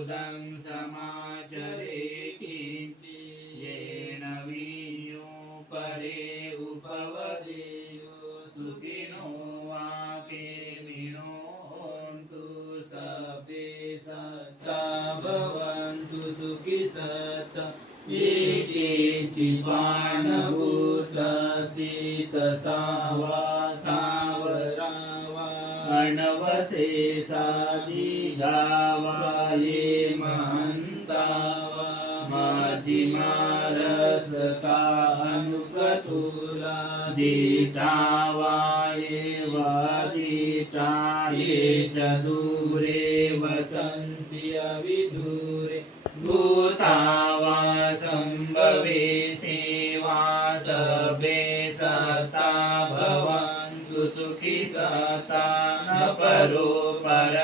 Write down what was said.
बोधं समाचरे किञ्चि येन विज्ञो परे उपवदेयो सुखिनो वाकेमिनो होन्तु सभ्ये सत्ता भवन्तु सुखी सत्ता ये केचिपाणभूतसित सावातावरावा अणवशेषादिगावा ये महन्तावा मजिमारसकानुकतुला दीटावा ये वादीटा ये च दूरे वसन्ति अविदूरे भूतावा सम्भवे सेवा सभे सत्ता भवन्तु सुखी सत्ता न परो पर